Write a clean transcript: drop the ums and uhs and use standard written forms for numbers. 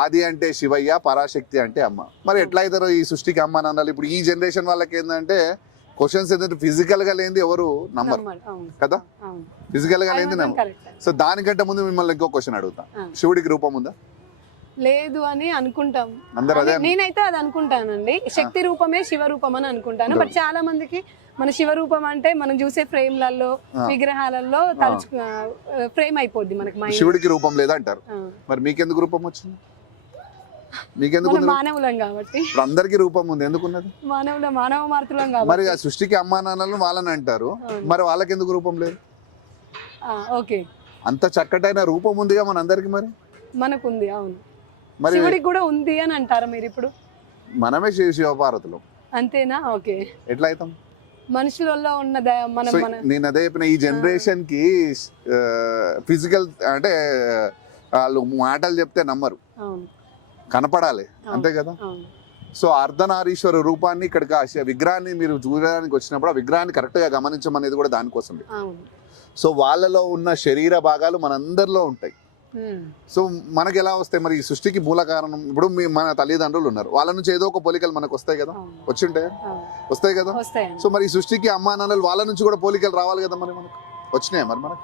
ఆది అంటే శివయ్య, పరాశక్తి అంటే అమ్మ. మరి ఎట్లా అవుతారో ఈ సృష్టికి అమ్మ నాన్నలు? ఇప్పుడు ఈ జనరేషన్ వాళ్ళకి ఏంటంటే క్వశ్చన్స్ ఏంటంటే ఫిజికల్ గా లేనిది ఎవరు నమ్మరు కదా, ఫిజికల్ గా లేనిది నమ్మరు. సో దానికంటే ముందు మిమ్మల్ని ఇంకో క్వశ్చన్ అడుగుతా, శివుడికి రూపం ఉందా? లేదు అని అనుకుంటాం. అందరూ అదే నేనైతే అది అనుకుంటానండి, శక్తి రూపమే శివ రూపం అని అనుకుంటాను. బట్ చాలా మందికి మన శివ రూపం అంటే మనం చూసే ఫ్రేమ్లలో విగ్రహాలలో ఫ్రేమ్ అయిపోద్ది మనకి మైండ్. శివుడికి రూపం లేదా అంటారు, మరి మీకెందుకు రూపం వచ్చింది? మీకెందుకు? మానవులం కాబట్టి. ఇప్పుడు అందరికి రూపం ఉంది, ఎందుకున్నది? మానవ మార్తులం కాబట్టి. మరి ఆ సృష్టికి అమ్మా నాన్నలను వాళ్ళని అంటారు, మరి వాళ్ళకి ఎందుకు రూపం లేదు? ఓకే, అంత చక్కటైన రూపం ఉందిగా మన అందరికి, మరి మనకుంది. అవును, మరి శివుడికి కూడా ఉంది అని అంటారా మీరు ఇప్పుడు? మనమే శివపార్వతులు అంతేనా? ఓకే, ఎట్లా అవుతాం? మనుషులలో ఉన్న నేను అదే చెప్పిన, ఈ జనరేషన్ కి ఫిజికల్ అంటే వాళ్ళు మాటలు చెప్తే నమ్మరు, కనపడాలి అంతే కదా. సో అర్ధనారీశ్వర రూపాన్ని ఇక్కడికి విగ్రహాన్ని మీరు చూడడానికి వచ్చినప్పుడు ఆ విగ్రహాన్ని కరెక్ట్ గా గమనించమనేది కూడా దానికోసం. సో వాళ్ళలో ఉన్న శరీర భాగాలు మనందరిలో ఉంటాయి. సో మనకి ఎలా వస్తాయి మరి? ఈ సృష్టికి మూల కారణం ఇప్పుడు మన తల్లిదండ్రులు ఉన్నారు, వాళ్ళ నుంచి ఏదో ఒక పోలికలు మనకు వస్తాయి కదా, వచ్చింటాయి, వస్తాయి కదా. సో మరి ఈ సృష్టికి అమ్మా నాన్నలు వాళ్ళ నుంచి కూడా పోలికలు రావాలి కదా, మరి మనకు వచ్చినాయి మరి మనకు